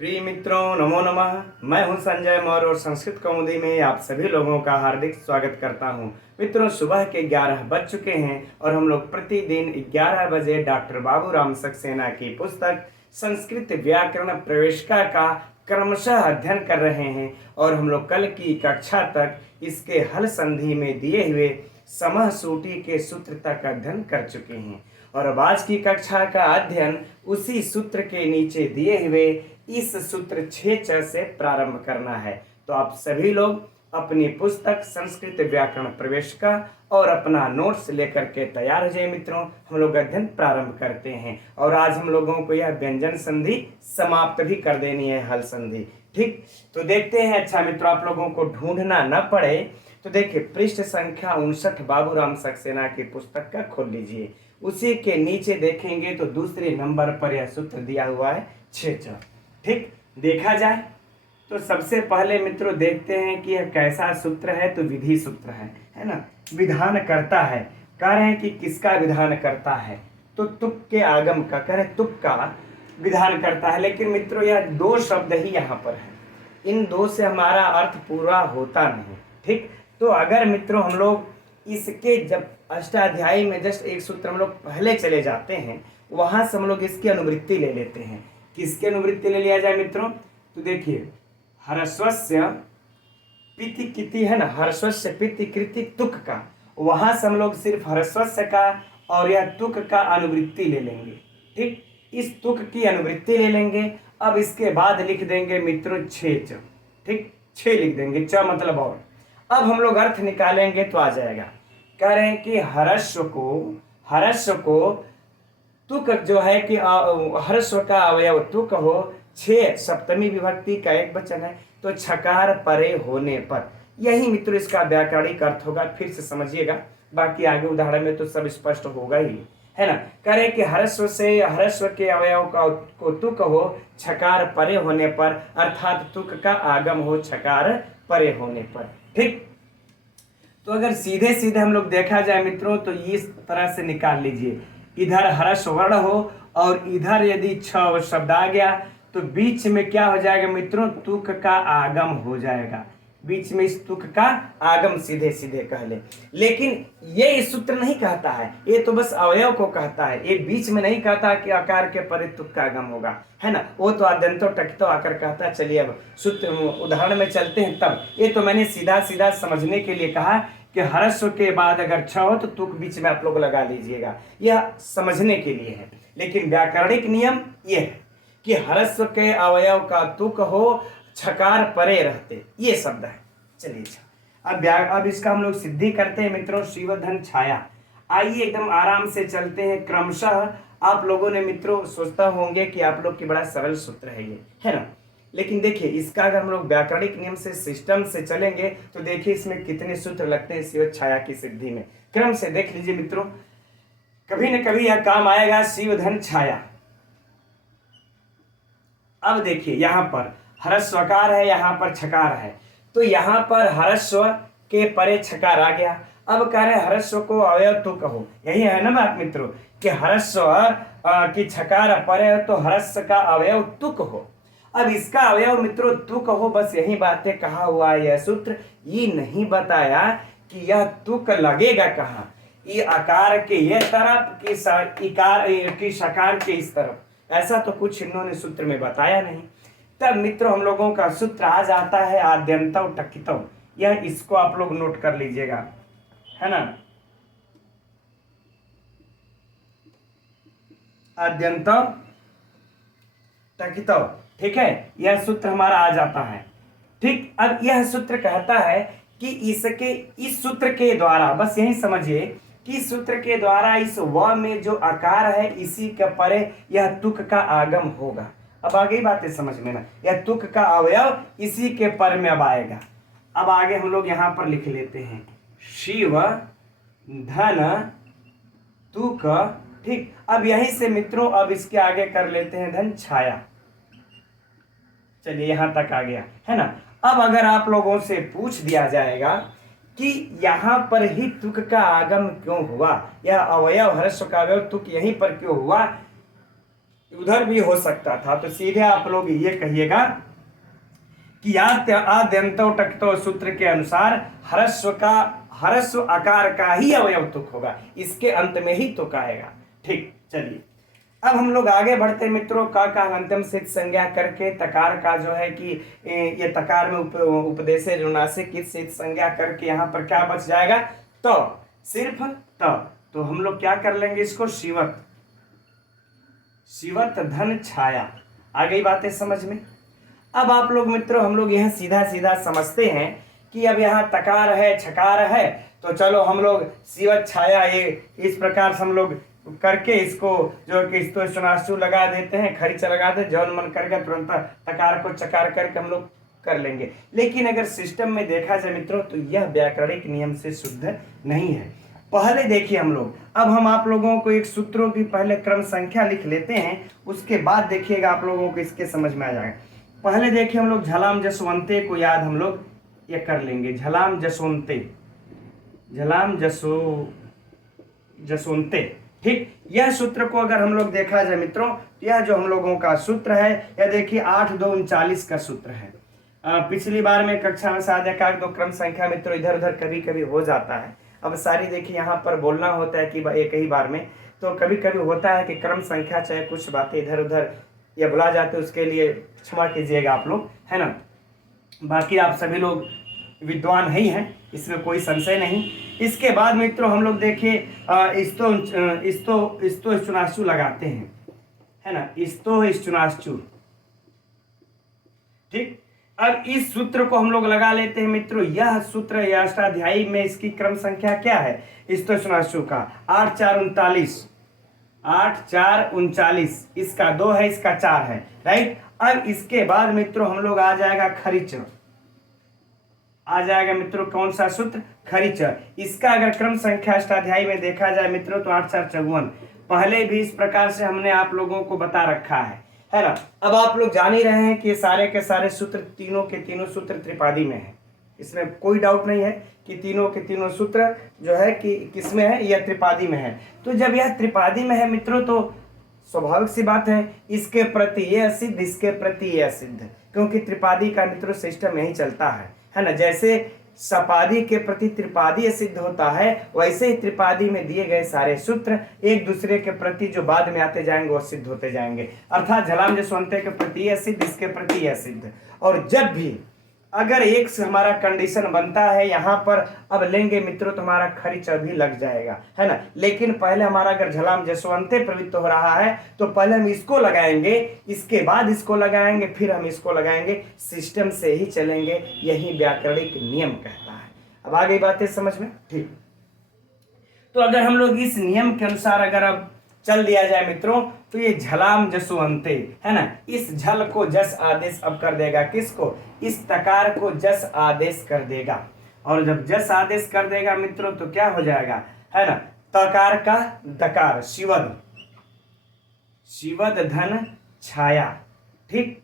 प्रिय मित्रों, नमो नमः। मैं हूं संजय मौर्य और संस्कृत कौमुदी में आप सभी लोगों का हार्दिक स्वागत करता हूं। मित्रों, सुबह के 11 बज चुके हैं और हम लोग प्रतिदिन 11 बजे डॉक्टर बाबूराम सक्सेना की पुस्तक संस्कृत व्याकरण प्रवेशिका का क्रमशः अध्ययन कर रहे हैं और हम लोग कल की कक्षा तक इसके हल संधि में दिए हुए समः सूटी के सूत्र तक अध्ययन कर चुके हैं और अब आज की कक्षा का अध्ययन उसी सूत्र के नीचे दिए हुए इस सूत्र 6 से प्रारंभ करना है। तो आप सभी लोग अपनी पुस्तक संस्कृत व्याकरण प्रवेशिका और अपना नोट्स लेकर के तैयार हो जाए। मित्रों, हम लोग अध्ययन प्रारंभ करते हैं और आज हम लोगों को यह व्यंजन संधि समाप्त भी कर देनी है, हल संधि। ठीक, तो देखते हैं। अच्छा मित्रों, आप लोगों को ढूंढना न पड़े तो देखिए, पृष्ठ संख्या 59 बाबूराम सक्सेना की पुस्तक का खोल लीजिए। उसी के नीचे देखेंगे तो दूसरे नंबर पर यह सूत्र दिया हुआ है 6। ठीक, देखा जाए तो सबसे पहले मित्रों देखते हैं कि यह कैसा सूत्र है। तो विधि सूत्र है ना। विधान करता है, कह रहे हैं कि किसका विधान करता है, तो तुक के आगम का, कह रहे तुक का विधान करता है। लेकिन मित्रों यह 2 शब्द ही यहाँ पर है, इन 2 से हमारा अर्थ पूरा होता नहीं। ठीक, तो अगर मित्रों हम लोग इसके जब अष्टाध्यायी में जस्ट एक सूत्र हम लोग पहले चले जाते हैं, वहां से हम लोग इसकी अनुवृत्ति ले लेते हैं। किसकी अनुवृत्ति ले लिया जाए मित्रों? तो देखिए, हरस्वस्य पिति किति है ना, हरस्वस्य पिति कृति तुक का, वहां से हम लोग सिर्फ हरस्वस्य का और यह तुक का अनुवृत्ति ले लेंगे। ठीक, इस तुक की अनुवृत्ति ले लेंगे। अब इसके बाद लिख देंगे मित्रों 6। ठीक, 6 लिख देंगे, च मतलब और। अब हम लोग अर्थ निकालेंगे तो आ जाएगा। कह रहे हैं कि हरस्व को तुक जो है कि हर्स्व का अवयव तुक हो, 6 सप्तमी विभक्ति का एक वचन है, तो छकार परे होने पर, यही मित्रों इसका व्याकरणिक अर्थ होगा। फिर से समझिएगा, बाकी आगे उदाहरण में तो सब स्पष्ट होगा ही, है ना। करे कि हर्स्व के अवयव को तुक हो छकार परे होने पर, अर्थात तुक का आगम हो छकार परे होने पर। ठीक, तो अगर सीधे सीधे हम लोग देखा जाए मित्रों तो इस तरह से निकाल लीजिए। इधर हर्ष वर्ण हो और इधर यदि 6 शब्द आ गया तो बीच में क्या हो जाएगा मित्रों? तुक का आगम हो जाएगा। बीच में इस तुक का आगम सीधे सीधे कह ले। लेकिन ये इस सूत्र नहीं कहता है, ये तो बस अवयव को कहता है। ये बीच में नहीं कहता कि आकार के परे तुक का आगम होगा, है ना। वो तो आद्यंतो टकितो आकर कहता है। चलिए अब सूत्र उदाहरण में चलते हैं। तब ये तो मैंने सीधा सीधा समझने के लिए कहा कि हर्स्व के बाद अगर 6 हो तो तुक बीच में आप लोग लगा लीजिएगा, यह समझने के लिए है। लेकिन व्याकरणिक नियम यह है कि हर्स्व के अवयव का तुक हो छकार परे रहते, ये शब्द है। चलिए अब इसका हम लोग सिद्धि करते हैं मित्रों। शिवधन छाया, आइए एकदम आराम से चलते हैं क्रमशः। आप लोगों ने मित्रों सोचता होंगे कि आप लोग की बड़ा सरल सूत्र है ये, है ना। लेकिन देखिए, इसका अगर हम लोग व्याकरणिक नियम से सिस्टम से चलेंगे तो देखिए इसमें कितने सूत्र लगते हैं शिव छाया की सिद्धि में। क्रम से देख लीजिए मित्रों, कभी न कभी यह काम आएगा। शिवधन छाया, अब देखिए यहाँ पर हरस्वकार है, यहाँ पर छकार है, तो यहाँ पर हरस्व के परे छकार आ गया। अब कह रहे हरस्व को अवयव तुक हो, यही है ना बात मित्रों कि हरस्व की छकार परे तो हरस्व का अवयव तुक हो। अब इसका अवयव मित्रों तुक हो, बस यही बातें कहा हुआ है यह सूत्र। ये नहीं बताया कि यह तुक लगेगा कहाँ, ये आकार के ये तरफ कि इकार की शकार के इस तरफ, ऐसा तो कुछ इन्होंने सूत्र में बताया नहीं। तब मित्रों हम लोगों का सूत्र आ जाता है आद्यंतव टकितव। यह इसको आप लोग नोट कर लीजिएगा, है ना। आद्यंतव टकितव, ठीक है, यह सूत्र हमारा आ जाता है। ठीक, अब यह सूत्र कहता है कि इस सूत्र के द्वारा, बस यही समझिए कि इस सूत्र के द्वारा इस व में जो आकार है इसी के परे यह तुक का आगम होगा। अब आगे ही बातें समझ में ना, यह तुक का अवयव इसी के पर में अब आएगा। अब आगे हम लोग यहां पर लिख लेते हैं शिव धन तुक। ठीक, अब यहीं से मित्रों अब इसके आगे कर लेते हैं धन छाया। चलिए यहां तक आ गया, है ना। अब अगर आप लोगों से पूछ दिया जाएगा कि यहां पर ही तुक का आगम क्यों हुआ, यह अवयव हर्स्व का अवयव तुक यहीं पर क्यों हुआ, उधर भी हो सकता था। तो सीधे आप लोग ये कहिएगा कि आद्यंतो टकतो सूत्र के अनुसार ह्रस्व आकार का ही अवयव तुक होगा, इसके अंत में ही तुक आएगा। ठीक, चलिए अब हम लोग आगे बढ़ते मित्रों। का अंतिम सिद्ध संज्ञा करके तकार का जो है कि ये तकार में उपदेशे अनुनासिक इस सिद्ध संज्ञा करके यहाँ पर क्या बच जाएगा? तो सिर्फ तो हम लोग क्या कर लेंगे इसको? शिवत धन छाया। आ गई बातें समझ में? अब आप लोग मित्रों हम लोग यहाँ सीधा सीधा समझते हैं कि अब यहाँ तकार है छकार है, तो चलो हम लोग शिवत छाया ये इस प्रकार से हम लोग करके इसको जो कि स्तोष्णाशु लगा देते हैं, खरीचा लगा देते, जौन मन करके तुरंत तकार को चकार करके हम लोग कर लेंगे। लेकिन अगर सिस्टम में देखा जाए मित्रों तो यह व्याकरणिक नियम से शुद्ध नहीं है। पहले देखिए हम लोग, अब हम आप लोगों को एक सूत्रों की पहले क्रम संख्या लिख लेते हैं, उसके बाद देखिएगा आप लोगों को इसके समझ में आ जाएगा। पहले देखिए हम लोग झलाम जसवंते को याद हम लोग ये कर लेंगे। झलाम जसवंते, ठीक। यह सूत्र को अगर हम लोग देखा जाए मित्रों, यह जो हम लोगों का सूत्र है यह देखिए 8-2-39 का सूत्र है। पिछली बार में कक्षा में शायद एक दो क्रम संख्या मित्रों इधर उधर कभी कभी हो जाता है। अब सारी देखिए यहाँ पर बोलना होता है कि एक ही बार में, तो कभी कभी होता है कि क्रम संख्या चाहे कुछ बातें इधर उधर ये बुला जाते, उसके लिए क्षमा कीजिएगा आप लोग, है ना। बाकी आप सभी लोग विद्वान ही हैं, इसमें कोई संशय नहीं। इसके बाद मित्रों हम लोग देखिए इस्तो चुनाशु लगाते हैं, है ना, इस्तो चुनाशु, ठीक। अब इस सूत्र को हम लोग लगा लेते हैं मित्रों। यह सूत्र अष्टाध्यायी में इसकी क्रम संख्या क्या है इस्तो चुनाशु का? 8-4-39, इसका 2 है, इसका 4 है, राइट। अब इसके बाद मित्रों हम लोग आ जाएगा खरीच, आ जाएगा मित्रों कौन सा सूत्र? खरीच। इसका अगर क्रम संख्या अष्टाध्यायी में देखा जाए मित्रों तो 8-4-54। पहले भी इस प्रकार से हमने आप लोगों को बता रखा है ना। अब आप लोग जान ही रहे हैं कि सारे के सारे सूत्र तीनों के तीनों सूत्र त्रिपादी में है, इसमें कोई डाउट नहीं है कि तीनों के तीनों सूत्र जो है कि किसमें है? यह त्रिपादी में है। तो जब यह त्रिपादी में है मित्रों तो स्वाभाविक सी बात है इसके प्रति ये असिद्ध, इसके प्रति ये असिद्ध, क्योंकि त्रिपादी का मित्रों सिस्टम यही चलता है ना। जैसे सपादी के प्रति त्रिपादी सिद्ध होता है, वैसे ही त्रिपादी में दिए गए सारे सूत्र एक दूसरे के प्रति जो बाद में आते जाएंगे वो सिद्ध होते जाएंगे। अर्थात झलाम जसवंते के प्रति यह सिद्ध, इसके प्रति यह सिद्ध। और जब भी अगर एक से हमारा कंडीशन बनता है यहाँ पर अब लेंगे मित्रों तो हमारा खरीच भी लग जाएगा, है ना। लेकिन पहले हमारा अगर झलाम जसवंते प्रवृत्त हो रहा है तो पहले हम इसको लगाएंगे, इसके बाद इसको लगाएंगे, फिर हम इसको लगाएंगे, सिस्टम से ही चलेंगे, यही व्याकरणिक नियम कहता है। अब आ गई बातें समझ में? ठीक। तो अगर हम लोग इस नियम के अनुसार अगर अब चल दिया जाए मित्रों तो ये झलाम जसवंते, है ना, इस झल को जस आदेश अब कर देगा किसको? इस तकार को जस आदेश कर देगा। और जब जस आदेश कर देगा मित्रों तो क्या हो जाएगा, है ना, तकार का दकार, शिवद धन छाया, ठीक।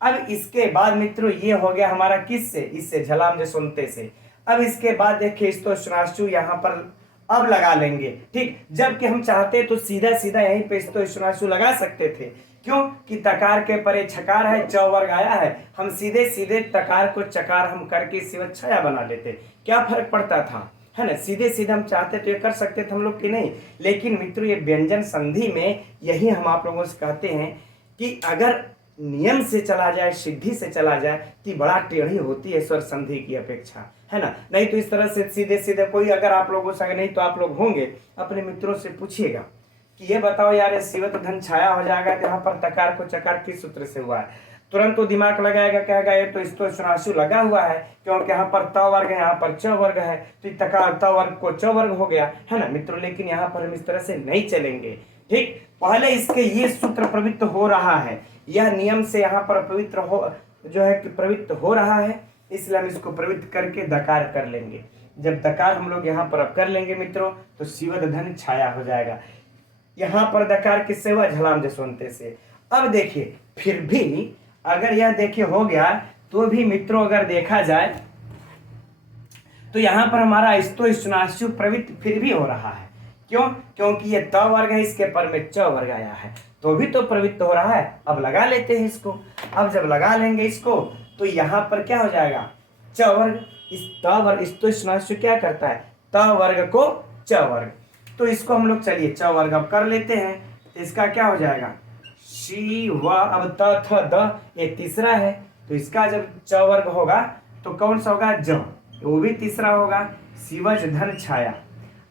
अब इसके बाद मित्रों ये हो गया हमारा किससे? इससे झलाम जसवंते से। अब इसके बाद देखिए स्तोष्णाशु यहाँ पर अब लगा लेंगे, ठीक। जबकि हम चाहते तो सीधा सीधा यहीं पे स्तोष्णाशु लगा सकते थे, क्यों कि तकार के परे छकार है, च वर्ग आया है, हम सीधे सीधे तकार को चकार हम करके शिवत छाया बना लेते, क्या फर्क पड़ता था, है ना। सीधे सीधे हम चाहते तो ये कर सकते थे हम लोग कि नहीं। लेकिन मित्रों ये व्यंजन संधि में यही हम आप लोगों से कहते हैं कि अगर नियम से चला जाए, सिद्धि से चला जाए तो बड़ा टेढ़ी होती है स्वर संधि की अपेक्षा, है ना। नहीं तो इस तरह से सीधे सीधे कोई अगर आप लोगों से नहीं तो आप लोग होंगे अपने मित्रों से पूछिएगा कि ये बताओ यार शिवत धन छाया हो जाएगा तो यहाँ पर तकार को चकार किस सूत्र से हुआ है? तुरंत तो दिमाग लगाएगा, कहेगा ये तो स्तोष्णाशु लगा हुआ है, क्योंकि यहाँ पर त वर्ग है, यहाँ पर च वर्ग है, तो तकार त वर्ग को च वर्ग हो गया, है ना मित्रों। लेकिन यहाँ पर हम इस तरह से नहीं चलेंगे, ठीक। पहले इसके ये सूत्र प्रवृत्त हो रहा है, यह नियम से यहाँ पर पवित्र हो जो है कि प्रवृत्त हो रहा है, इसलिए हम इसको प्रवृत्त करके दकार कर लेंगे। जब दकार हम लोग यहाँ पर अब कर लेंगे मित्रों तो शिवद धन छाया हो जाएगा। यहाँ पर दकार किससे हुआ? झलाम जसवंते से। अब देखिए फिर भी अगर यह देखिए हो गया तो भी मित्रों अगर देखा जाए तो यहाँ पर हमारा स्तोष्णाशु प्रवृत्त फिर भी हो रहा है, क्यों? क्योंकि ये त वर्ग है, इसके पर में च वर्ग आया है, तो भी तो प्रवृत्त हो रहा है। अब लगा लेते हैं इसको। अब जब लगा लेंगे इसको तो यहाँ पर क्या हो जाएगा, च वर्ग। इस त वर्ग, इस तो स्नाशु क्या करता है, त वर्ग को च वर्ग। तो इसको हम लोग चलिए च वर्ग अब कर लेते हैं। तो इसका क्या हो जाएगा, शी व, अब त थ द ये तीसरा है, तो इसका जब च वर्ग होगा तो कौन सा होगा, ज, वो भी तीसरा होगा। शिवज धन छाया।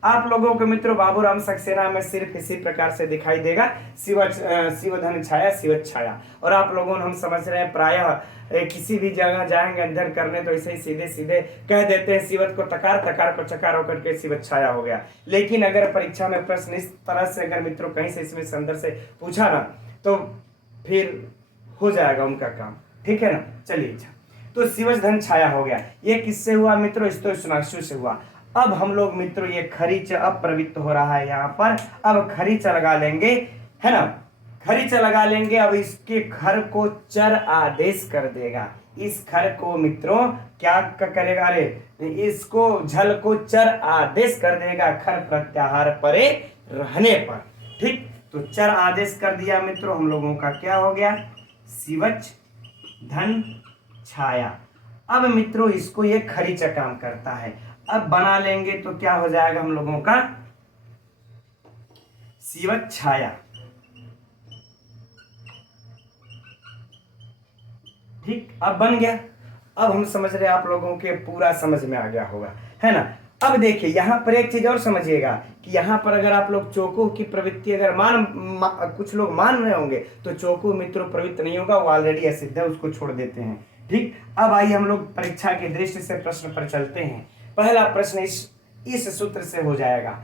आप लोगों को मित्रों बाबूराम सक्सेना में सिर्फ इसी प्रकार से दिखाई देगा, शिवधन छाया, शिव छाया। और आप लोगों ने, हम समझ रहे हैं प्रायः किसी भी जगह जाएंगे अध्ययन करने तो ऐसे ही सीधे सीधे कह देते हैं शिवत को तकार, तकार को चकार होकर के शिव छाया हो गया। लेकिन अगर परीक्षा में प्रश्न इस तरह से अगर मित्रों कहीं से इसमें संदर्भ से पूछा ना तो फिर हो जाएगा उनका काम, ठीक है ना। चलिए अच्छा, तो शिवज धन छाया हो गया। ये किससे हुआ मित्रों, स्तो सुनाशु से हुआ। अब हम लोग मित्रों ये खरीच अब प्रवृत्त हो रहा है यहाँ पर। अब खरीच लगा लेंगे, है ना, खरीच लगा लेंगे। अब इसके खर को चर आदेश कर देगा। इस खर को मित्रों क्या करेगा, अरे इसको झल को चर आदेश कर देगा, खर प्रत्याहार परे रहने पर। ठीक, तो चर आदेश कर दिया मित्रों। हम लोगों का क्या हो गया, शिवच धन छाया। अब मित्रों इसको ये खरीच काम करता है। अब बना लेंगे तो क्या हो जाएगा हम लोगों का, शिवच छाया। ठीक, अब बन गया। अब हम समझ रहे हैं, आप लोगों के पूरा समझ में आ गया होगा, है ना। अब देखिए यहाँ पर एक चीज और समझिएगा कि यहाँ पर अगर आप लोग चौको की प्रवृत्ति अगर कुछ लोग मान रहे होंगे तो चौको मित्रों प्रवृत्त नहीं होगा, वो ऑलरेडी असिद्ध है, उसको छोड़ देते हैं। ठीक, अब आइए हम लोग परीक्षा की दृष्टि से प्रश्न पर चलते हैं। पहला प्रश्न इस सूत्र से हो जाएगा,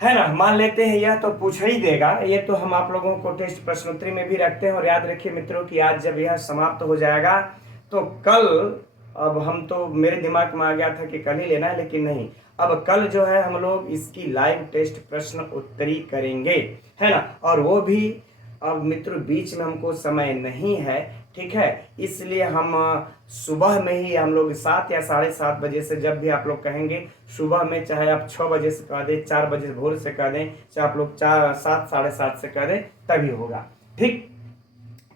है ना। मान लेते हैं यह तो पूछ ही देगा, ये तो हम आप लोगों को टेस्ट प्रश्नोत्तरी में भी रखते हैं। और याद रखिए मित्रों कि आज जब यह समाप्त हो जाएगा तो कल, अब हम तो मेरे दिमाग में आ गया था कि कल ही लेना है, लेकिन नहीं, अब कल जो है हम लोग इसकी लाइव टेस्ट प्रश्न उत्तरी करेंगे, है ना। और वो भी अब मित्रों बीच में हमको समय नहीं है, ठीक है, इसलिए हम सुबह में ही हम लोग 7 या 7:30 बजे से, जब भी आप लोग कहेंगे सुबह में, चाहे आप 6 बजे से कह दें, 4 बजे भोर से कह दें, चाहे आप लोग 7 साढ़े 7 से कह दें, तभी होगा। ठीक,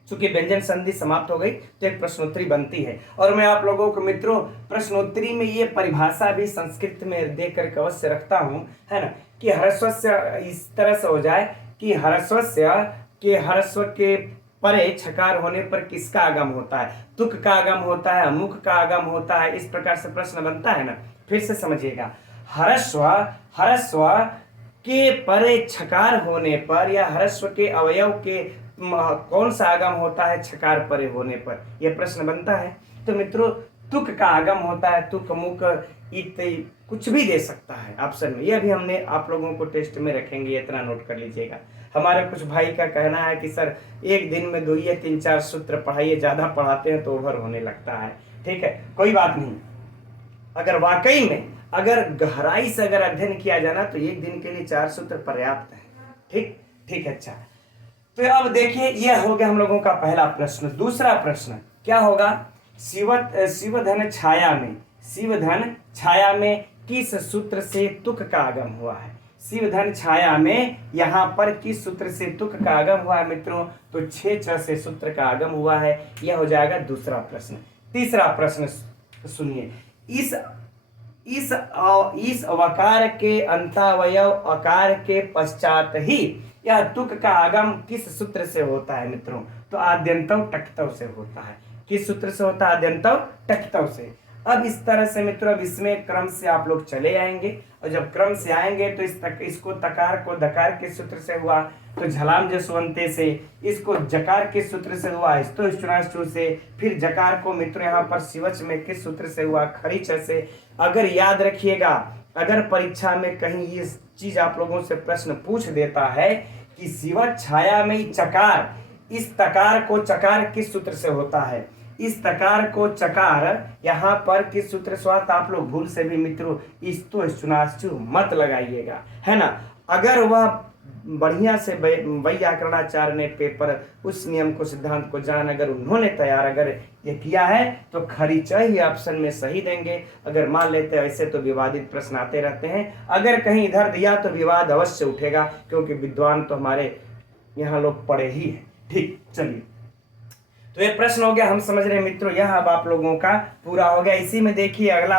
चूंकि व्यंजन संधि समाप्त हो गई तो एक प्रश्नोत्तरी बनती है। और मैं आप लोगों को मित्रों प्रश्नोत्तरी में ये परिभाषा भी संस्कृत में देख करके अवश्य रखता हूँ, है ना, कि ह्रस्व इस तरह से हो जाए कि ह्रस्व के परे छकार होने पर किसका आगम होता है, तुक का आगम होता है, मुख का आगम होता है, इस प्रकार से प्रश्न बनता है ना। फिर से समझिएगा, ह्रस्व के परे छकार होने पर या ह्रस्व के अवयव के कौन सा आगम होता है छकार परे होने पर, यह प्रश्न बनता है। तो मित्रों तुक का आगम होता है, तुक, मुक, इत, कुछ भी दे सकता है ऑप्शन में। यह भी हमने आप लोगों को टेस्ट में रखेंगे, इतना नोट कर लीजिएगा। हमारे कुछ भाई का कहना है कि सर एक दिन में 2 या 3-4 सूत्र पढ़ाइए, ज्यादा पढ़ाते हैं तो ओवर होने लगता है। ठीक है, कोई बात नहीं, अगर वाकई में अगर गहराई से अगर अध्ययन किया जाना तो एक दिन के लिए 4 सूत्र पर्याप्त है। ठीक ठीक है, अच्छा। तो अब देखिए यह हो गया हम लोगों का पहला प्रश्न। दूसरा प्रश्न क्या होगा, शिवधन छाया में किस सूत्र से तुक का आगम हुआ है। शिवधन छाया में यहाँ पर किस सूत्र से तुक का आगम हुआ है मित्रों, तो 6 से सूत्र का आगम हुआ है। यह हो जाएगा दूसरा प्रश्न। तीसरा प्रश्न सुनिए, इस वकार के अंतावयव अकार के पश्चात ही यह तुक का आगम किस सूत्र से होता है मित्रों, तो आद्यंतव टकतव से होता है। किस सूत्र से होता है, आद्यंतव टकतव से। अब इस तरह से मित्रों अब इसमें क्रम से आप लोग चले आएंगे, और जब क्रम से आएंगे तो इसको तकार को दकार के सूत्र से हुआ तो झलाम जसवंते से, इसको जकार के सूत्र से हुआ स्तो से, फिर जकार को मित्रों यहाँ पर शिवच में किस सूत्र से हुआ, खरीच से। अगर याद रखिएगा, अगर परीक्षा में कहीं ये चीज आप लोगों से प्रश्न पूछ देता है कि शिवच छाया में चकार, इस तकार को चकार किस सूत्र से होता है, इस तकार को चकार यहाँ पर किस सूत्र से होता, आप लोग भूल से भी मित्रों इस्तो मत लगाइएगा, है ना। अगर वह बढ़िया से वैयाकरणाचार्य ने पेपर उस नियम को सिद्धांत को जान अगर उन्होंने तैयार अगर ये किया है तो खरीचा ही ऑप्शन में सही देंगे। अगर मान लेते हैं ऐसे तो विवादित प्रश्न आते रहते हैं, अगर कहीं इधर दिया तो विवाद अवश्य उठेगा, क्योंकि विद्वान तो हमारे यहाँ लोग पढ़े ही है। ठीक, चलिए, तो ये प्रश्न हो गया, हम समझ रहे हैं मित्रों, यह अब आप लोगों का पूरा हो गया। इसी में देखिए अगला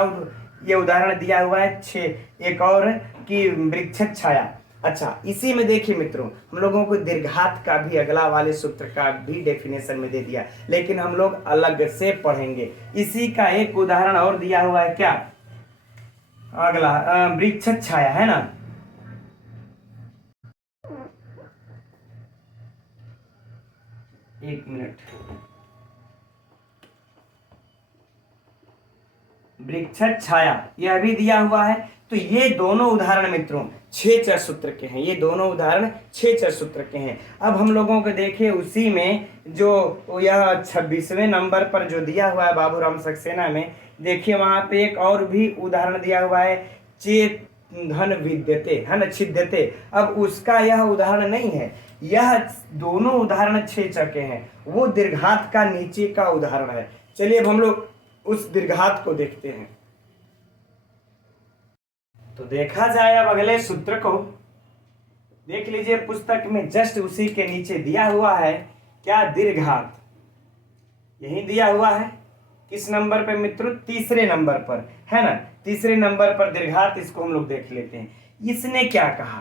ये उदाहरण दिया हुआ है 6, एक और कि वृक्ष छाया। अच्छा, इसी में देखिए मित्रों, हम लोगों को दीर्घात का भी अगला वाले सूत्र का भी डेफिनेशन में दे दिया, लेकिन हम लोग अलग से पढ़ेंगे। इसी का एक उदाहरण और दिया हुआ है, क्या, अगला वृक्ष छाया है ना। एक मिनट, वृक्ष छाया यह भी दिया हुआ है। तो ये दोनों उदाहरण मित्रों 6 चर सूत्र के हैं, ये दोनों उदाहरण 6 चर सूत्र के हैं। अब हम लोगों को देखिए उसी में जो यह 26वें नंबर पर जो दिया हुआ है बाबूराम सक्सेना में, देखिए वहां पे एक और भी उदाहरण दिया हुआ है, चेत धन विद्यते है ना, छिद्यते। अब उसका यह उदाहरण नहीं है, यह दोनों उदाहरण 6 चर के हैं, वो दीर्घात का नीचे का उदाहरण है। चलिए अब हम लोग उस दीर्घात को देखते हैं। तो देखा जाए अब अगले सूत्र को, देख लीजिए पुस्तक में जस्ट उसी के नीचे दिया हुआ है, क्या, दीर्घात, यही दिया हुआ है। किस नंबर पे मित्रों, तीसरे नंबर पर है ना, तीसरे नंबर पर दीर्घात। इसको हम लोग देख लेते हैं। इसने क्या कहा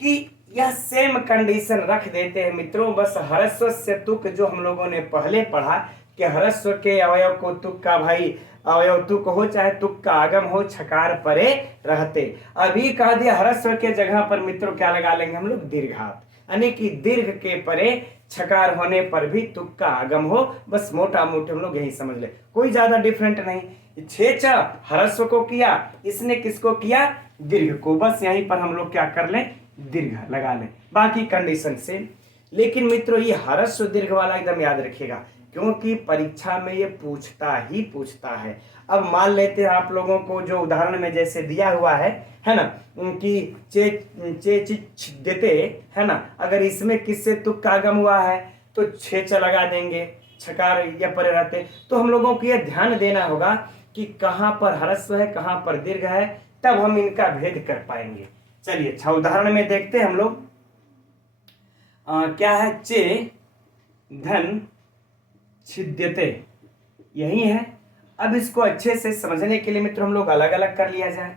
कि यह सेम कंडीशन रख देते हैं मित्रों, बस ह्रस्व से तुक जो हम लोगों ने पहले पढ़ा कि ह्रस्व के अवयव को तुक का भाई अवयव तुक हो चाहे तुक का आगम हो, छकार परे रहते। अभी कह दिया ह्रस्व के जगह पर मित्रों क्या लगा लेंगे हम लोग, दीर्घात, यानी कि दीर्घ के परे छकार होने पर भी तुक का आगम हो। बस मोटा मोटे हम लोग यही समझ ले, कोई ज्यादा डिफरेंट नहीं। 6 चर ह्रस्व को किया, इसने किसको किया, दीर्घ को। बस यहीं पर हम लोग क्या कर लें, दीर्घ लगा लें, बाकी कंडीशन से। लेकिन मित्रों ये ह्रस्व दीर्घ वाला एकदम याद रखिएगा, क्योंकि परीक्षा में ये पूछता ही पूछता है। अब मान लेते हैं आप लोगों को जो उदाहरण में जैसे दिया हुआ है ना, कि देते है ना, अगर इसमें किससे तुक का आगम हुआ है तो 6 च लगा देंगे, छकार या परे रहते। तो हम लोगों को यह ध्यान देना होगा कि कहाँ पर ह्रस्व है कहाँ पर दीर्घ है, तब हम इनका भेद कर पाएंगे। चलिए अच्छा, उदाहरण में देखते हैं हम लोग, क्या है, चे धन छिद्यते, यही है। अब इसको अच्छे से समझने के लिए मित्रों हम लोग अलग अलग कर लिया जाए,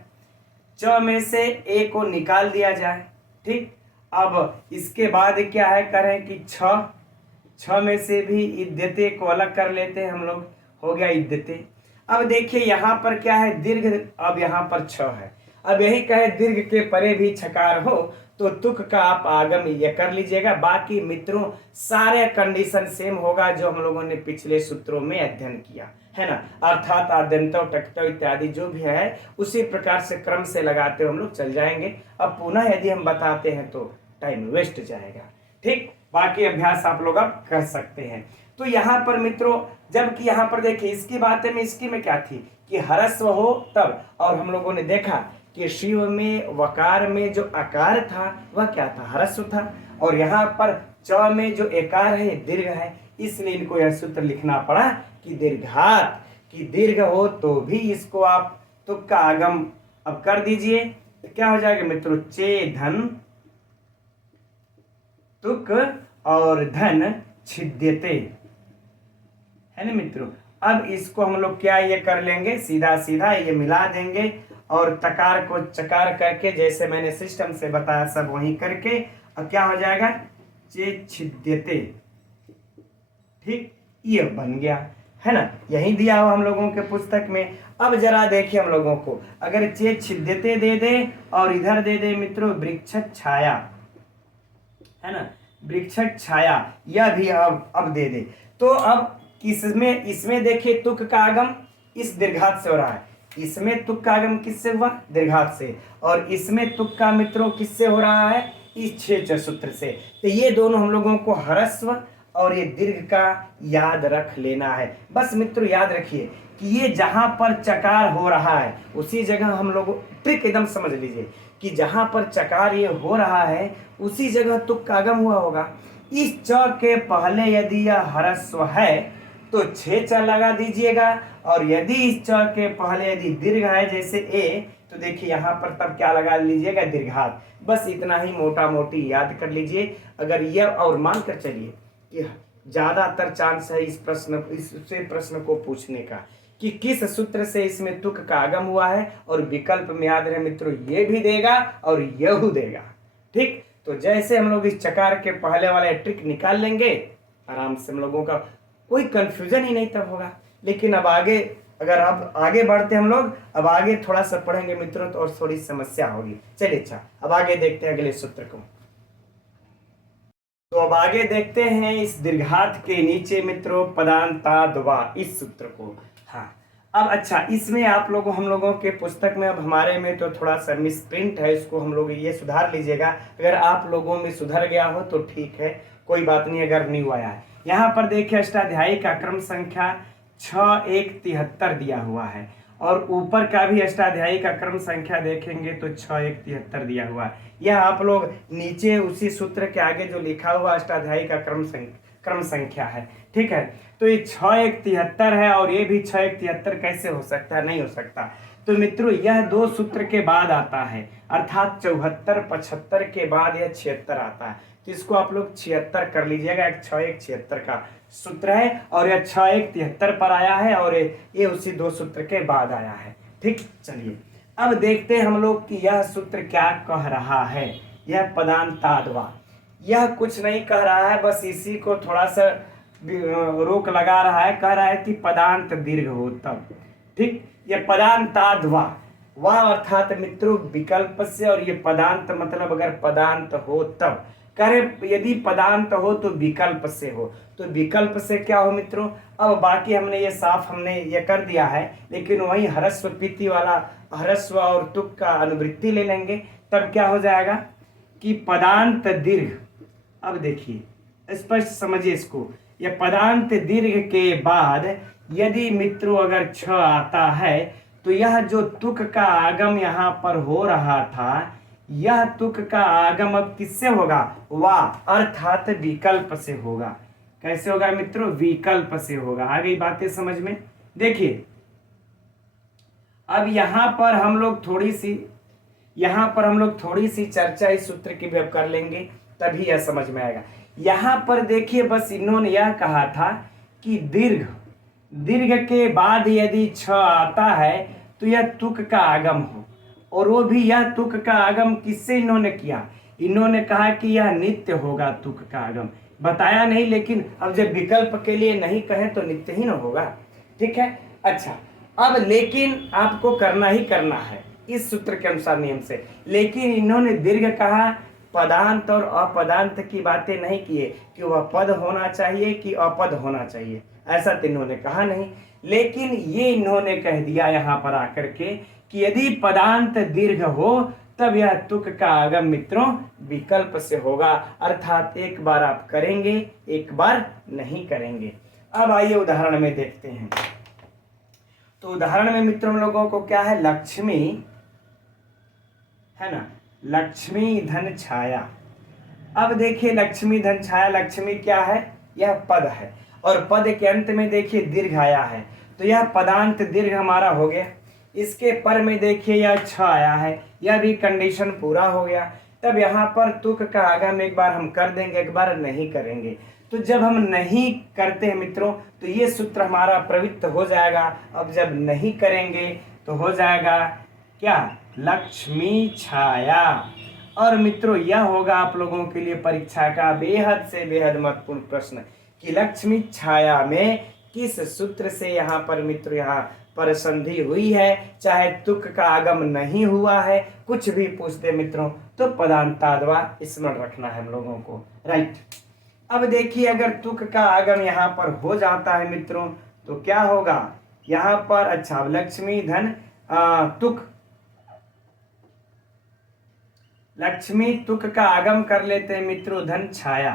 च में से ए को निकाल दिया जाए। ठीक, अब इसके बाद क्या है, करें कि छ में से भी इद्यते को अलग कर लेते हैं हम लोग, हो गया इद्यते। अब देखिए यहाँ पर क्या है, दीर्घ, अब यहाँ पर छ है। अब यही कहे दीर्घ के परे भी छकार हो तो तुक का आप आगम ये कर लीजिएगा। बाकी मित्रों सारे कंडीशन सेम होगा जो हम लोगों ने पिछले सूत्रों में अध्ययन किया है ना, अर्थात आद्यंत टकत इत्यादि जो भी है उसी प्रकार से क्रम से लगाते हम लोग चल जाएंगे। अब पुनः यदि हम बताते हैं तो टाइम वेस्ट जाएगा। ठीक, बाकी अभ्यास आप लोग अब कर सकते हैं। तो यहाँ पर मित्रों, जबकि यहाँ पर देखिए इसकी बातें में, इसकी में क्या थी कि ह्रस्व हो तब, और हम लोगों ने देखा कि शिव में वकार में जो आकार था वह क्या था, ह्रस्व था, और यहाँ पर च में जो एकार है दीर्घ है, इसलिए इनको यह सूत्र लिखना पड़ा कि दीर्घात, कि दीर्घ हो तो भी इसको आप तुक का आगम अब कर दीजिए। तो क्या हो जाएगा मित्रों, चे धन तुक और धन छिद्यते, है ना मित्रों। अब इसको हम लोग क्या ये कर लेंगे, सीधा सीधा ये मिला देंगे और तकार को चकार करके जैसे मैंने सिस्टम से बताया सब वही करके अब क्या हो जाएगा, चे छिद्यते। ठीक, ये बन गया है ना, यही दिया हुआ हम लोगों के पुस्तक में। अब जरा देखिए हम लोगों को, अगर चे छिद्यते दे दे और इधर दे दे मित्रों वृक्ष छाया, है ना, वृक्ष छाया, यह भी अब दे दे, तो अब इसमें देखिए तुक का आगम इस दीर्घात से हो रहा है, इसमें तुक का आगम किससे हुआ, दीर्घात से, और इसमें तुक का मित्रों किससे हो रहा है, इस 6 च सूत्र से। तो ये दोनों हम लोगों को ह्रस्व और ये दीर्घ का याद रख लेना है। बस मित्रों याद रखिए कि ये जहां पर चकार हो रहा है उसी जगह हम लोग, ट्रिक एकदम समझ लीजिए कि जहां पर चकार ये हो रहा है उसी जगह तुक का आगम हुआ होगा। इस च के पहले यदि यह ह्रस्व है तो 6 च लगा दीजिएगा, और यदि इस च के पहले यदि दीर्घ है जैसे ए, तो देखिए यहाँ पर तब क्या लगा लीजिएगा, दीर्घात। बस इतना ही मोटा मोटी याद कर लीजिए। अगर यह और मान कर चलिए कि ज्यादातर चांस है इससे प्रश्न को पूछने का कि किस सूत्र से इसमें तुक का आगम हुआ है, और विकल्प में याद रहे मित्रों ये भी देगा और यह देगा। ठीक, तो जैसे हम लोग इस चकार के पहले वाले ट्रिक निकाल लेंगे, आराम से हम लोगों का कोई कंफ्यूजन ही नहीं तब होगा। लेकिन अब आगे, अगर अब आगे बढ़ते हम लोग, अब आगे थोड़ा सा पढ़ेंगे मित्रों तो और थोड़ी समस्या होगी। चलिए अच्छा, अब आगे देखते हैं अगले सूत्र को। तो अब आगे देखते हैं इस दीर्घात के नीचे मित्रों पदांताद्वा, इस सूत्र को। हाँ, अब अच्छा, इसमें हम लोगों के पुस्तक में, अब हमारे में तो थोड़ा सा मिसप्रिंट है, इसको हम लोग ये सुधार लीजिएगा। अगर आप लोगों में सुधर गया हो तो ठीक है, कोई बात नहीं। अगर न्यू आया है, यहाँ पर देखिए अष्टाध्यायी का क्रम संख्या 6173 दिया हुआ है, और ऊपर का भी अष्टाध्यायी का क्रम संख्या देखेंगे तो 6173 दिया हुआ है। यह आप लोग नीचे उसी सूत्र के आगे जो लिखा हुआ अष्टाध्यायी का क्रम संख्या है। ठीक है, तो ये 6173 है और ये भी 6173 कैसे हो सकता है, नहीं हो सकता। तो मित्रों यह दो सूत्र के बाद आता है, अर्थात 74 75 के बाद यह 76 आता है। तो इसको आप लोग 76 कर लीजिएगा, एक 6176 का सूत्र है, और यह 6173 पर आया है, और ये उसी दो सूत्र के बाद आया है। ठीक, चलिए अब देखते हैं हम लोग कि यह सूत्र क्या कह रहा है। यह पदांताद्वा, यह कुछ नहीं कह रहा है, बस इसी को थोड़ा सा रोक लगा रहा है। कह रहा है कि पदांत दीर्घ हो तब। ठीक, यह पदांताद्वा, वह अर्थात मित्रों विकल्प से, और ये पदांत मतलब अगर पदांत हो तब। करे यदि पदांत हो तो विकल्प से हो, तो विकल्प से क्या हो मित्रों। अब बाकी हमने ये साफ हमने ये कर दिया है, लेकिन वही ह्रस्व पीति वाला ह्रस्व और तुक का अनुवृत्ति ले लेंगे, तब क्या हो जाएगा कि पदांत दीर्घ। अब देखिए स्पष्ट समझिए इसको, यह पदांत दीर्घ के बाद यदि मित्रों अगर छ आता है, तो यह जो तुक का आगम यहाँ पर हो रहा था, यह तुक का आगम अब किससे होगा, वाह अर्थात विकल्प से होगा। कैसे होगा मित्रों, विकल्प से होगा। आ गई बातें समझ में। देखिए अब यहाँ पर हम लोग थोड़ी सी चर्चा इस सूत्र की भी अब कर लेंगे, तभी यह समझ में आएगा। यहाँ पर देखिए बस इन्होंने यह कहा था कि दीर्घ के बाद यदि छ आता है तो यह तुक का आगम हो, और वो भी यह तुक का आगम किससे इन्होंने किया, इन्होंने कहा कि यह नित्य होगा तुक का आगम। बताया नहीं, लेकिन अब जब विकल्प के लिए नहीं कहे तो नित्य ही न होगा। ठीक है, अच्छा अब लेकिन आपको करना ही करना है इस सूत्र के अनुसार नियम से। लेकिन इन्होंने दीर्घ कहा, पदांत और अपदांत की बातें नहीं किए कि वह पद होना चाहिए कि अपद होना चाहिए, ऐसा तो इन्होंने कहा नहीं। लेकिन ये इन्होंने कह दिया यहाँ पर आकर के कि यदि पदांत दीर्घ हो तब यह तुक का आगम मित्रों विकल्प से होगा, अर्थात एक बार आप करेंगे एक बार नहीं करेंगे। अब आइए उदाहरण में देखते हैं। तो उदाहरण में मित्रों हम लोगों को क्या है, लक्ष्मी है ना, लक्ष्मी धन छाया। अब देखिए लक्ष्मी धन छाया, लक्ष्मी क्या है, यह पद है, और पद के अंत में देखिए दीर्घ आया है, तो यह पदांत दीर्घ हमारा हो गया। इसके पर में देखिए यह छ आया है, यह भी कंडीशन पूरा हो गया। तब यहाँ पर तुक का आगम एक बार हम कर देंगे, एक बार नहीं करेंगे। तो जब हम नहीं करते हैं मित्रों तो ये सूत्र हमारा प्रवृत्त हो जाएगा। अब जब नहीं करेंगे तो हो जाएगा क्या, लक्ष्मी छाया। और मित्रों यह होगा आप लोगों के लिए परीक्षा का बेहद से बेहद महत्वपूर्ण प्रश्न कि लक्ष्मी छाया में किस सूत्र से यहाँ पर मित्रों यहाँ पर संधि हुई है, चाहे तुक का आगम नहीं हुआ है, कुछ भी पूछ दे मित्रों तो पदांताद्वा स्मरण रखना है हम लोगों को। राइट, अब देखिए अगर तुक का आगम यहाँ पर हो जाता है मित्रों तो क्या होगा यहाँ पर, अच्छा लक्ष्मी धन तुक, लक्ष्मी तुक का आगम कर लेते हैं मित्रों धन छाया।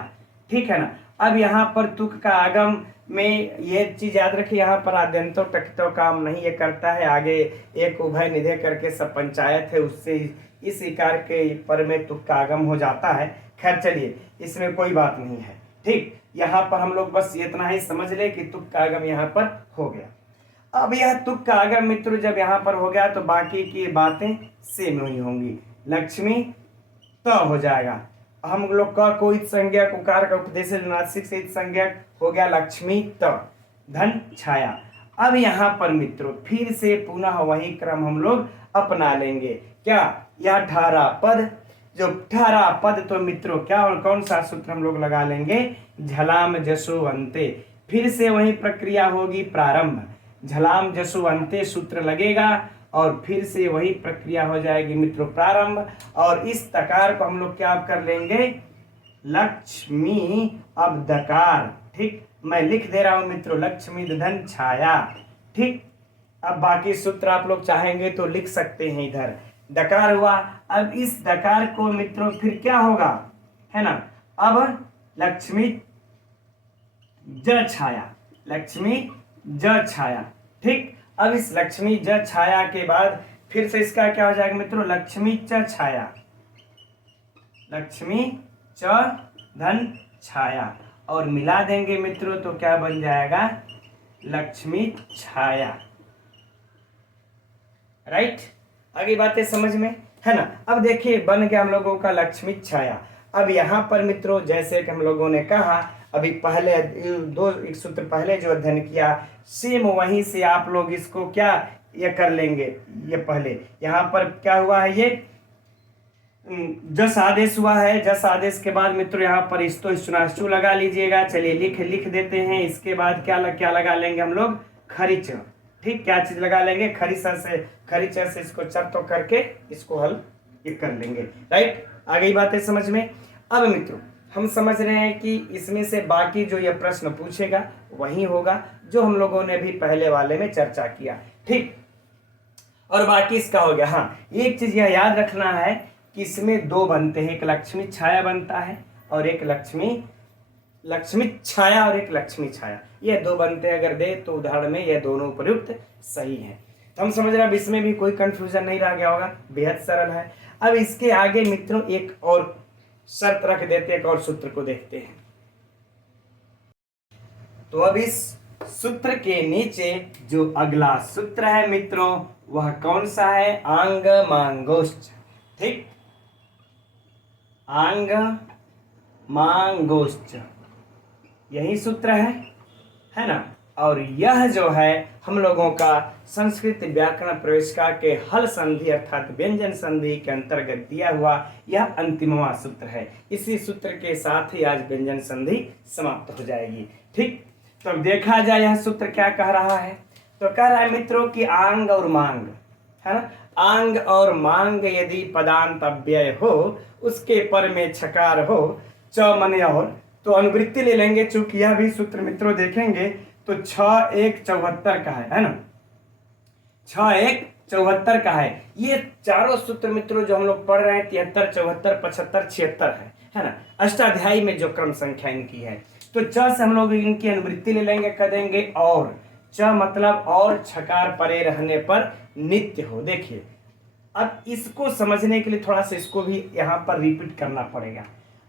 ठीक है ना। अब यहाँ पर तुक का आगम में ये चीज याद रखिए, यहाँ पर आद्यंतो टकितो काम नहीं ये करता है, आगे एक उभय निधे करके सब पंचायत है, उससे इस इकार के पर में तुक का आगम हो जाता है। खैर चलिए इसमें कोई बात नहीं है। ठीक, यहाँ पर हम लोग बस इतना ही समझ ले कि तुक का आगम यहाँ पर हो गया। अब यह तुक का आगम मित्रों जब यहाँ पर हो गया तो बाकी की बातें सेम ही होंगी। लक्ष्मी त हो जाएगा। हम लोग का कोई संज्ञक उकार का उपदेश नासिक से संज्ञक हो गया लक्ष्मी त। धन छाया। अब यहाँ पर मित्रों फिर से पुनः वही क्रम हम लोग अपना लेंगे। क्या यह 18 पद, जो 18 पद तो मित्रों क्या और कौन सा सूत्र हम लोग लगा लेंगे? झलाम जसु अंते। फिर से वही प्रक्रिया होगी प्रारंभ। झलाम जसु अंते सूत्र लगेगा और फिर से वही प्रक्रिया हो जाएगी मित्रों प्रारंभ। और इस तकार को हम लोग क्या कर लेंगे? लक्ष्मी अब दकार। ठीक, मैं लिख दे रहा हूं मित्रों लक्ष्मी धन छाया। ठीक, अब बाकी सूत्र आप लोग चाहेंगे तो लिख सकते हैं। इधर दकार हुआ। अब इस दकार को मित्रों फिर क्या होगा, है ना? अब लक्ष्मी ज छाया, लक्ष्मी ज छाया। ठीक, अब इस लक्ष्मी ज छाया के बाद फिर से इसका क्या हो जाएगा मित्रों? लक्ष्मी च छाया, लक्ष्मी च धन छाया और मिला देंगे मित्रों तो क्या बन जाएगा? लक्ष्मी छाया। राइट, आगे बातें समझ में है ना? अब देखिए बन गया हम लोगों का लक्ष्मी छाया। अब यहाँ पर मित्रों जैसे कि हम लोगों ने कहा अभी पहले एक सूत्र पहले जो अध्ययन किया सेम वहीं से आप लोग इसको क्या ये कर लेंगे। ये पहले यहाँ पर क्या हुआ है? ये जस आदेश हुआ है। जस आदेश के बाद मित्रों यहाँ पर इस्तो सुनाशु लगा लीजिएगा। चलिए लिख देते हैं। इसके बाद क्या लगा लेंगे हम लोग? खरिच। ठीक, क्या चीज लगा लेंगे? खरिच से इसको चर्तो करके इसको हल कर लेंगे। राइट, आ गई बातें समझ में? अब मित्रों हम समझ रहे हैं कि इसमें से बाकी जो ये प्रश्न पूछेगा वही होगा जो हम लोगों ने भी पहले वाले में चर्चा किया। ठीक, और बाकी इसका हो गया। हाँ, एक चीज यह याद रखना है कि इसमें दो बनते हैं, एक लक्ष्मी छाया बनता है और एक लक्ष्मी छाया और एक लक्ष्मी छाया। ये दो बनते हैं। अगर दे तो उदाहरण में ये दोनों प्रयुक्त सही है। तो हम समझ रहे हैं अब इसमें भी कोई कंफ्यूजन नहीं रह गया होगा, बेहद सरल है। अब इसके आगे मित्रों एक और शर्त रख देते हैं, एक और सूत्र को देखते हैं। तो अब इस सूत्र के नीचे जो अगला सूत्र है मित्रों वह कौन सा है? आंग मांगोश्च। ठीक, आंग मांगोश्च यही सूत्र है ना? और यह जो है हम लोगों का संस्कृत व्याकरण प्रवेशिका के हल संधि अर्थात व्यंजन संधि के अंतर्गत दिया हुआ यह अंतिमवा सूत्र है। इसी सूत्र के साथ ही आज व्यंजन संधि समाप्त हो जाएगी। ठीक, तो देखा जाए यह सूत्र क्या कह रहा है? तो कह रहा है मित्रों कि आंग और मांग, है ना? आंग और मांग यदि पदांत अव्यय हो उसके पर में छकार हो च मने और तो अनुवृत्ति ले लेंगे। चूंकि यह भी सूत्र मित्रों देखेंगे तो 6 1 74 का है ना? 6 1 74 का है। ये चारों सूत्र मित्रों जो हम लोग पढ़ रहे हैं 73 74 75 76 है ना? अष्टाध्यायी में जो क्रम संख्या इनकी है। तो च से हम लोग इनकी अनुवृत्ति ले लेंगे, कर देंगे और। च मतलब और छकार परे रहने पर नित्य हो। देखिए अब इसको समझने के लिए थोड़ा सा इसको भी यहाँ पर रिपीट करना पड़ेगा।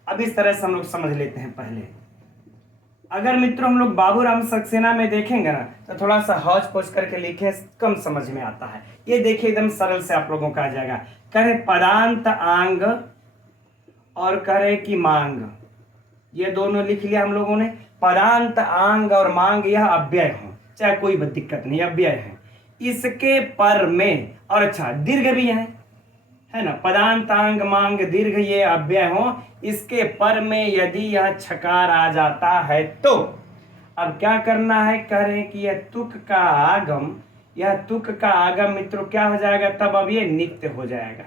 अब इस तरह से हम लोग समझ लेते हैं। पहले अगर मित्रों हम लोग बाबूराम सक्सेना में देखेंगे ना तो थोड़ा सा हौच पौच करके लिखे, कम समझ में आता है। ये देखिए एकदम सरल से आप लोगों का आ जाएगा। कहे पदांत आंग और करे कि मांग, ये दोनों लिख लिया हम लोगों ने। पदांत आंग और मांग यह अव्यय हो, चाहे कोई दिक्कत नहीं, अव्यय है। इसके पर में और अच्छा दीर्घ भी है ना? पदांत आंग मांग दीर्घ ये अव्यय हो, इसके पर में यदि यह छकार आ जाता है तो अब क्या करना है? कह रहे हैं कि यह तुक का आगम, यह तुक का आगम मित्रों क्या हो जाएगा? तब अब ये नित्य हो जाएगा।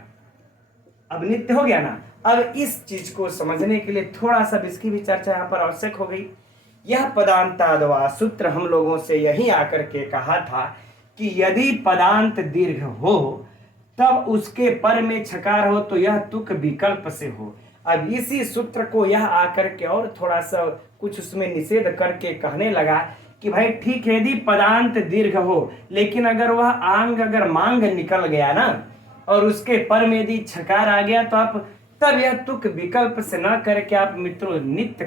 अब नित्य हो गया ना? अब इस चीज को समझने के लिए थोड़ा सा इसकी भी चर्चा यहाँ पर आवश्यक हो गई। यह पदांताद्वा सूत्र हम लोगों से यही आकर के कहा था कि यदि पदांत दीर्घ हो तब उसके पर में छकार हो तो यह तुक विकल्प से हो। अब इसी सूत्र को यह आकर के और थोड़ा सा कुछ उसमें निषेध करके कहने लगा कि भाई ठीक है यदि पदांत दीर्घ हो लेकिन अगर वह आंग अगर मांग निकल गया ना और उसके पर में यदि छकार आ गया तो आप तब यह तुक विकल्प से न करके आप मित्रों नित्य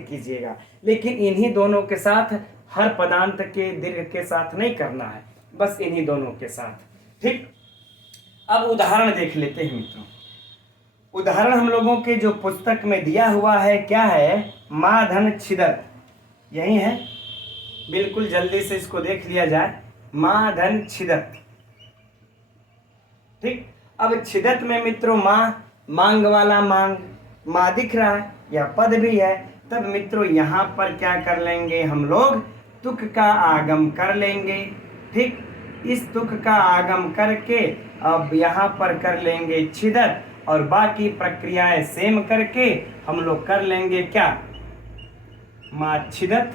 कीजिएगा। लेकिन इन्हीं दोनों के साथ हर पदांत के दीर्घ के साथ नहीं करना है, बस इन्हीं दोनों के साथ। ठीक, अब उदाहरण देख लेते हैं मित्रों। उदाहरण हम लोगों के जो पुस्तक में दिया हुआ है क्या है, माँ धन छिदत, यही है, बिल्कुल जल्दी से इसको देख लिया जाए, माँ धन छिदत। ठीक, अब छिदत में मित्रों माँ, मांग वाला मांग, माँ दिख रहा है, यह पद भी है, तब मित्रों यहाँ पर क्या कर लेंगे हम लोग, तुक का आगम कर लेंगे। ठीक, इस तुक का आगम करके अब यहाँ पर कर लेंगे छिदत, और बाकी प्रक्रियाएं सेम करके हम लोग कर लेंगे क्या, माच्छिदत,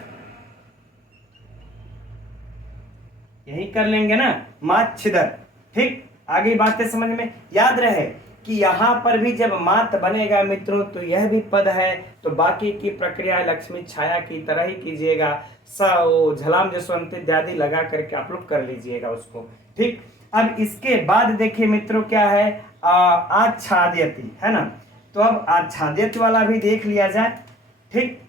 यही कर लेंगे ना, माच्छिदत। ठीक, आगे बातें समझ में याद रहे कि यहाँ पर भी जब मात बनेगा मित्रों तो यह भी पद है, तो बाकी की प्रक्रिया लक्ष्मी छाया की तरह ही कीजिएगा, झलाम जसवंत इत्यादि लगा करके आप लोग कर लीजिएगा उसको। ठीक, अब इसके बाद देखिए मित्रों क्या है, आच्छादयति है ना, तो अब आच्छादयति वाला भी देख लिया जाए। ठीक,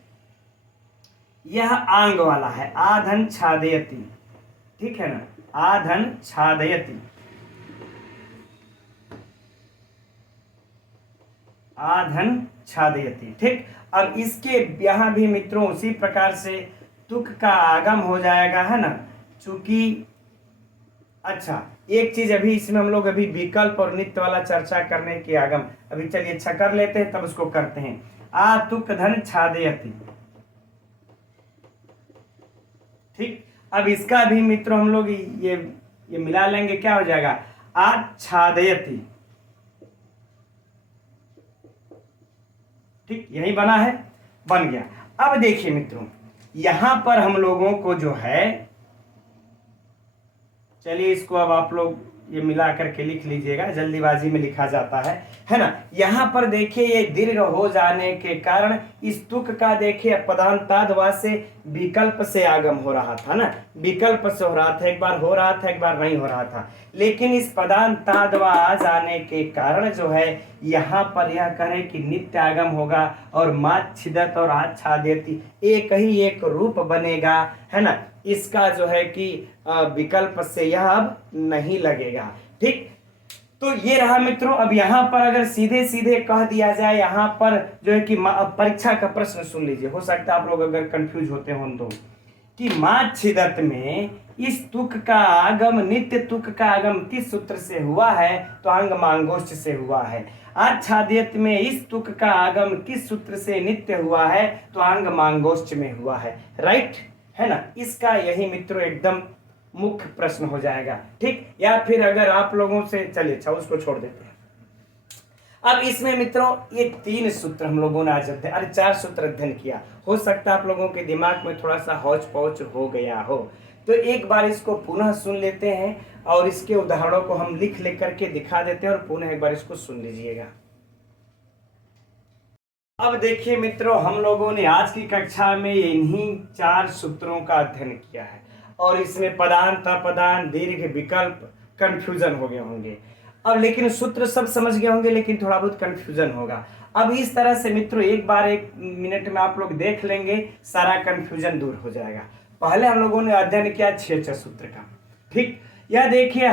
यह आंग वाला है, आधन छादयति, ठीक है ना, आधन छादयति, आधन छादयति। ठीक, अब इसके यहाँ भी मित्रों उसी प्रकार से तुक का आगम हो जाएगा, है ना, चूंकि अच्छा एक चीज अभी इसमें हम लोग अभी विकल्प और नित्य वाला चर्चा करने के आगम अभी चलिए अच्छा कर लेते हैं, तब उसको करते हैं। आ तुक धन छादयति। ठीक, अब इसका भी मित्रों हम लोग ये मिला लेंगे, क्या हो जाएगा, आच्छादयति। ठीक, यही बना है, बन गया। अब देखिए मित्रों यहां पर हम लोगों को जो है, चलिए इसको अब आप लोग ये मिला करके लिख लीजिएगा, जल्दीबाजी में लिखा जाता है ना। यहाँ पर देखिए ये दीर्घ हो जाने के कारण इस तुक का देखिए पदांताद्वा से विकल्प से आगम हो रहा था ना, विकल्प से हो रहा था, एक बार हो रहा था एक बार नहीं हो रहा था, लेकिन इस पदांताद्वा आ जाने के कारण जो है यहाँ पर यह कहे कि नित्य आगम होगा और माच्छिदत और आच्छादयति एक ही एक रूप बनेगा, है ना। इसका जो है कि विकल्प से यह अब नहीं लगेगा। ठीक, तो ये रहा मित्रों। अब यहाँ पर अगर सीधे सीधे कह दिया जाए, यहाँ पर जो है कि परीक्षा का प्रश्न सुन लीजिए, हो सकता है आप लोग अगर कंफ्यूज होते हो तो, कि माच्छिदत में इस तुक का आगम, नित्य तुक का आगम किस सूत्र से हुआ है, तो अंग मांगोष्ठ से हुआ है। आच्छादित में इस तुक का आगम किस सूत्र से नित्य हुआ है, तो अंग मांगोष्ठ में हुआ है, राइट, है ना। इसका यही मित्रों एकदम मुख्य प्रश्न हो जाएगा। ठीक, या फिर अगर आप लोगों से, चलिए अच्छा उसको छोड़ देते हैं। अब इसमें मित्रों ये 3 सूत्र हम लोगों ने आज अरे 4 सूत्र अध्ययन किया, हो सकता है आप लोगों के दिमाग में थोड़ा सा हौच पौच हो गया हो, तो एक बार इसको पुनः सुन लेते हैं और इसके उदाहरणों को हम लिख करके दिखा देते हैं और पुनः एक बार इसको सुन लीजिएगा। अब देखिए मित्रों, हम लोगों ने आज की कक्षा में इन्हीं 4 सूत्रों का अध्ययन किया है और इसमें पदांत, अपदान, दीर्घ, विकल्प कंफ्यूजन हो गए होंगे। अब लेकिन सूत्र सब समझ गए होंगे, लेकिन थोड़ा बहुत कंफ्यूजन होगा। अब इस तरह से मित्रों एक बार 1 मिनट में आप लोग देख लेंगे, सारा कंफ्यूजन दूर हो जाएगा। पहले हम लोगों ने अध्ययन किया 6 सूत्र का। ठीक, यह देखिए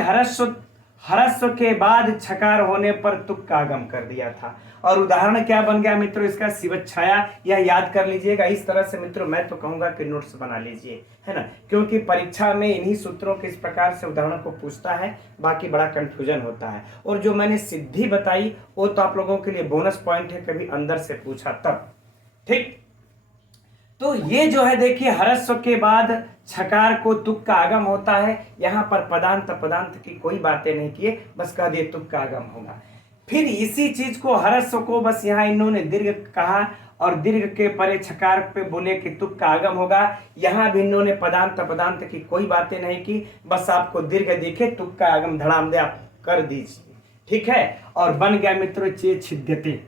हरस्व के बाद छकार होने पर तुक का आगम कर दिया था, और उदाहरण क्या बन गया मित्रों इसका, शिवच्छाया। यह याद कर लीजिएगा। इस तरह से मित्रों मैं तो कहूंगा कि नोट्स बना लीजिए, है ना, क्योंकि परीक्षा में इन्हीं सूत्रों के इस प्रकार से उदाहरण को पूछता है, बाकी बड़ा कंफ्यूजन होता है। और जो मैंने सिद्धि बताई वो तो आप लोगों के लिए बोनस पॉइंट है, कभी अंदर से पूछा तब। ठीक, तो ये जो है देखिए हरस्व के बाद छकार को तुक का आगम होता है। यहाँ पर पदांत अपदांत की कोई बातें नहीं किए, बस कह दिए तुक का आगम होगा। फिर इसी चीज को हरस्व को बस यहाँ इन्होंने दीर्घ कहा और दीर्घ के परे छकार पे बोले कि तुक का आगम होगा। यहाँ भी इन्होंने पदांत अपदांत की कोई बातें नहीं की, बस आपको दीर्घ दिखे तुक का आगम धड़ाम दे आप कर दीजिए। ठीक है, और बन गया मित्रों चे छिद्यते।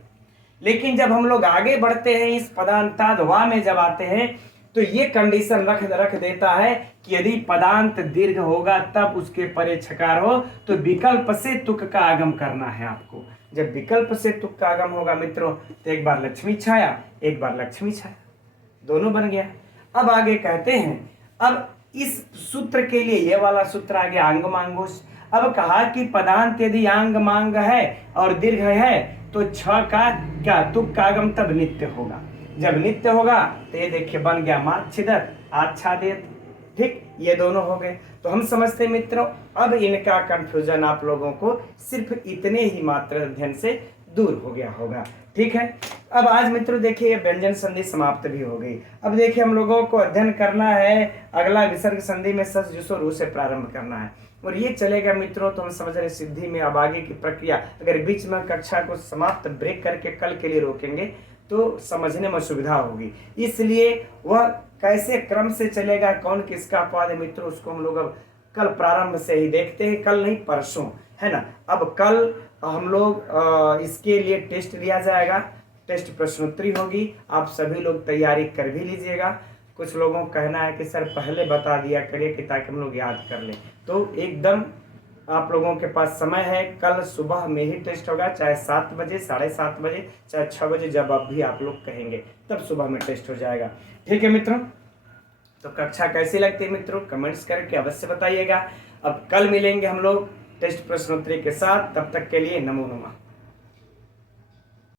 लेकिन जब हम लोग आगे बढ़ते हैं इस पदांताद वा में जब आते हैं तो ये कंडीशन रख देता है कि यदि पदांत दीर्घ होगा तब उसके परे छकार हो तो विकल्प से तुक का आगम करना है आपको। जब विकल्प से तुक का आगम होगा मित्रों तो एक बार लक्ष्मी छाया एक बार लक्ष्मी छाया, दोनों बन गया। अब आगे कहते हैं अब इस सूत्र के लिए ये वाला सूत्र आ गया अंग मांगोस। अब कहा कि पदांत यदि आंग मांग है और दीर्घ है तो छ का क्या तुक का आगम तब नित्य होगा। जब नित्य होगा तो ये देखिए बन गया माच्छिदत आच्छादित। ठीक, ये दोनों हो गए। तो हम समझते हैं मित्रों अब इनका कंफ्यूजन आप लोगों को सिर्फ इतने ही मात्र अध्ययन से दूर हो गया होगा। ठीक है, अब आज मित्रों देखिए ये व्यंजन संधि समाप्त भी हो गई। अब देखिए हम लोगों को अध्ययन करना है अगला विसर्ग संधि में सस जुसो रू से प्रारंभ करना है और ये चलेगा मित्रों। तो हम समझ रहे सिद्धि में अब आगे की प्रक्रिया अगर बीच में कक्षा को समाप्त ब्रेक करके कल के लिए रोकेंगे तो समझने में सुविधा होगी। इसलिए वह कैसे क्रम से चलेगा, कौन किसका अपवाद है मित्रों, उसको हम लोग अब कल प्रारंभ से ही देखते हैं। कल नहीं परसों, है ना। अब कल हम लोग इसके लिए टेस्ट लिया जाएगा, टेस्ट प्रश्नोत्तरी होगी। आप सभी लोग तैयारी कर भी लीजिएगा। कुछ लोगों का कहना है कि सर पहले बता दिया करिए कि ताकि हम लोग याद कर लें। तो एकदम आप लोगों के पास समय है, कल सुबह में ही टेस्ट होगा, चाहे 7 बजे, 7:30 बजे, चाहे 6 बजे, जब आप भी आप लोग कहेंगे तब सुबह में टेस्ट हो जाएगा। ठीक है मित्रों, तो कक्षा कैसी लगती है मित्रों कमेंट्स करके अवश्य बताइएगा। अब कल मिलेंगे हम लोग टेस्ट प्रश्नोत्तरी के साथ, तब तक के लिए नमो नमः।